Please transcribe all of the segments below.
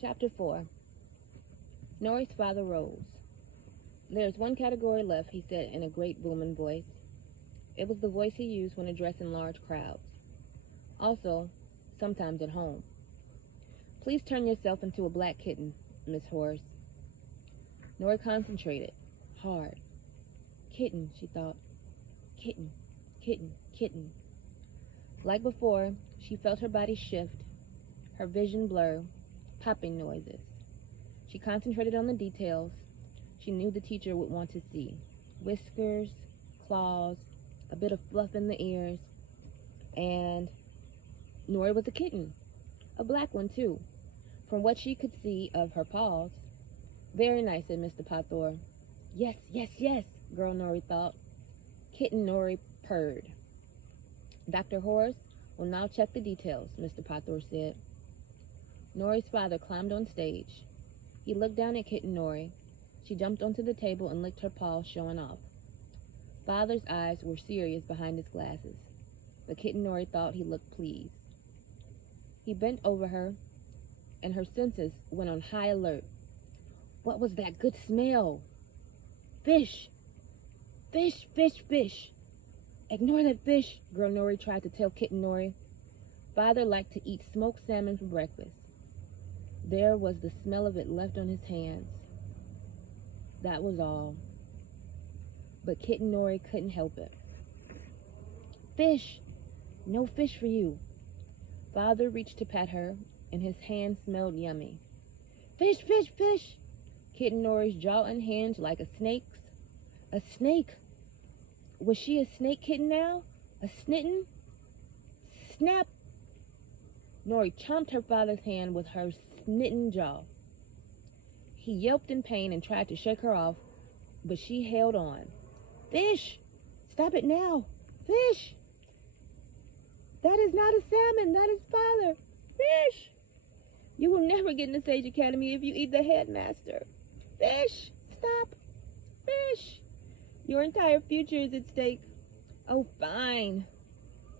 Chapter 4. Nori's father rose. "There's one category left," he said in a great booming voice. It was the voice he used when addressing large crowds. Also, sometimes at home. "Please turn yourself into a black kitten, Miss Horace." Nori concentrated. Hard. Kitten, she thought. Kitten, kitten, kitten. Like before, she felt her body shift, her vision blur, popping noises. She concentrated on the details she knew the teacher would want to see. Whiskers, claws, a bit of fluff in the ears, and Nori was a kitten. A black one, too, from what she could see of her paws. "Very nice," said Mr. Potthor. "Yes, yes, yes," girl Nori thought. Kitten Nori purred. "Dr. Horace will now check the details," Mr. Potthor said. Nori's father climbed on stage. He looked down at Kitten Nori. She jumped onto the table and licked her paws, showing off. Father's eyes were serious behind his glasses, but Kitten Nori thought he looked pleased. He bent over her, and her senses went on high alert. What was that good smell? Fish! Fish, fish, fish! "Ignore that fish," girl Nori tried to tell Kitten Nori. Father liked to eat smoked salmon for breakfast. There was the smell of it left on his hands. That was all. But Kitten Nori couldn't help it. "Fish! No fish for you." Father reached to pat her, and his hand smelled yummy. "Fish, fish, fish!" Kitten Nori's jaw unhinged like a snake's. A snake! Was she a snake kitten now? A snitten? Snap! Nori chomped her father's hand with her snitten jaw. He yelped in pain and tried to shake her off, but she held on. "Fish! Stop it now! Fish! That is not a salmon, that is father! Fish! You will never get in the Sage Academy if you eat the headmaster! Fish! Stop! Fish! Your entire future is at stake." "Oh, fine."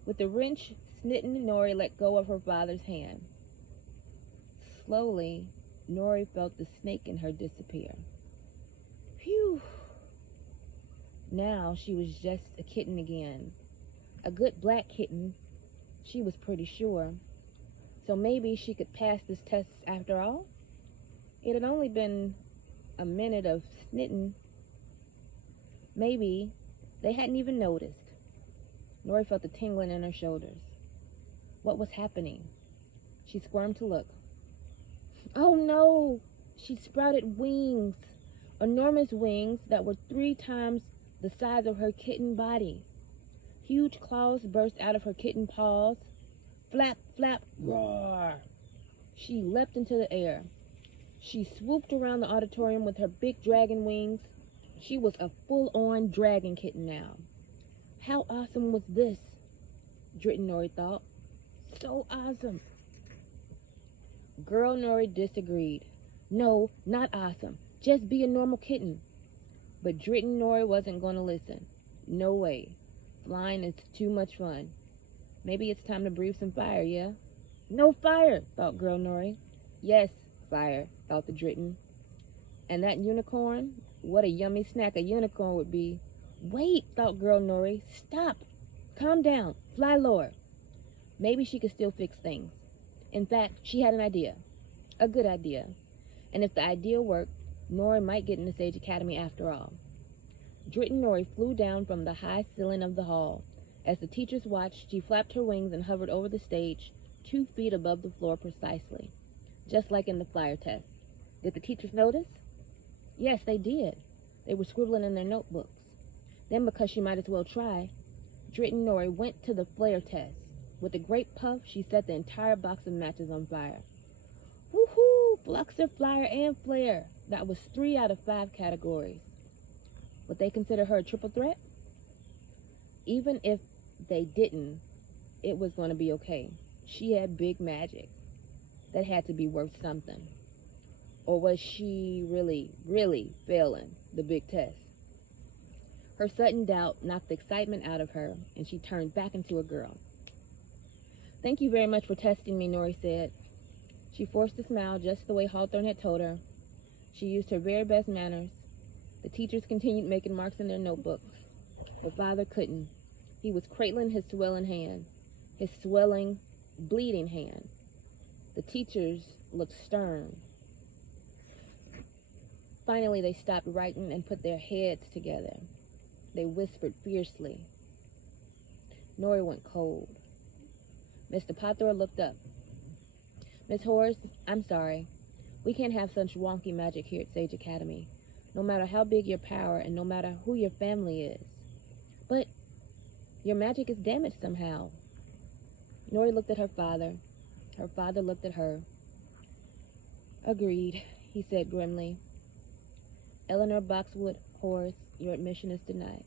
With a wrench, Snitten Nori let go of her father's hand. Slowly, Nori felt the snake in her disappear. Phew! Now she was just a kitten again. A good black kitten, she was pretty sure. So maybe she could pass this test after all? It had only been a minute of snitting. Maybe they hadn't even noticed. Nori felt the tingling in her shoulders. What was happening? She squirmed to look. Oh no! She sprouted wings. Enormous wings that were 3 times the size of her kitten body. Huge claws burst out of her kitten paws. Flap, flap, roar! She leapt into the air. She swooped around the auditorium with her big dragon wings. She was a full-on dragon kitten now. How awesome was this? Dritten Nori thought. So awesome. Girl Nori disagreed. No, not awesome. Just be a normal kitten. But Dritten Nori wasn't going to listen. No way. Flying is too much fun. Maybe it's time to breathe some fire, yeah? No fire, thought Girl Nori. Yes, fire, thought the Dritten. And that unicorn? What a yummy snack a unicorn would be. Wait, thought Girl Nori. Stop. Calm down. Fly lower. Maybe she could still fix things. In fact, she had an idea. A good idea. And if the idea worked, Nori might get in the Sage Academy after all. Dritten Nori flew down from the high ceiling of the hall. As the teachers watched, she flapped her wings and hovered over the stage, 2 feet above the floor precisely, just like in the flyer test. Did the teachers notice? Yes, they did. They were scribbling in their notebooks. Then, because she might as well try, Dritten Nori went to the flare test. With a great puff, she set the entire box of matches on fire. Woohoo! Fluxer, Flyer, and Flare. That was 3 out of 5 categories. Would they consider her a triple threat? Even if they didn't, it was going to be okay. She had big magic. That had to be worth something. Or was she really, really failing the big test? Her sudden doubt knocked the excitement out of her, and she turned back into a girl. Thank you very much for testing me, Nori said. She forced a smile just the way Hawthorne had told her. She used her very best manners. The teachers continued making marks in their notebooks. But Father couldn't. He was cradling his swelling hand, his swelling, bleeding hand. The teachers looked stern. Finally, they stopped writing and put their heads together. They whispered fiercely. Nori went cold. Mr. Potter looked up. Miss Horace, I'm sorry. We can't have such wonky magic here at Sage Academy, no matter how big your power and no matter who your family is. But your magic is damaged somehow. Nori looked at her father. Her father looked at her. Agreed, he said grimly. Eleanor Boxwood Horace, your admission is denied.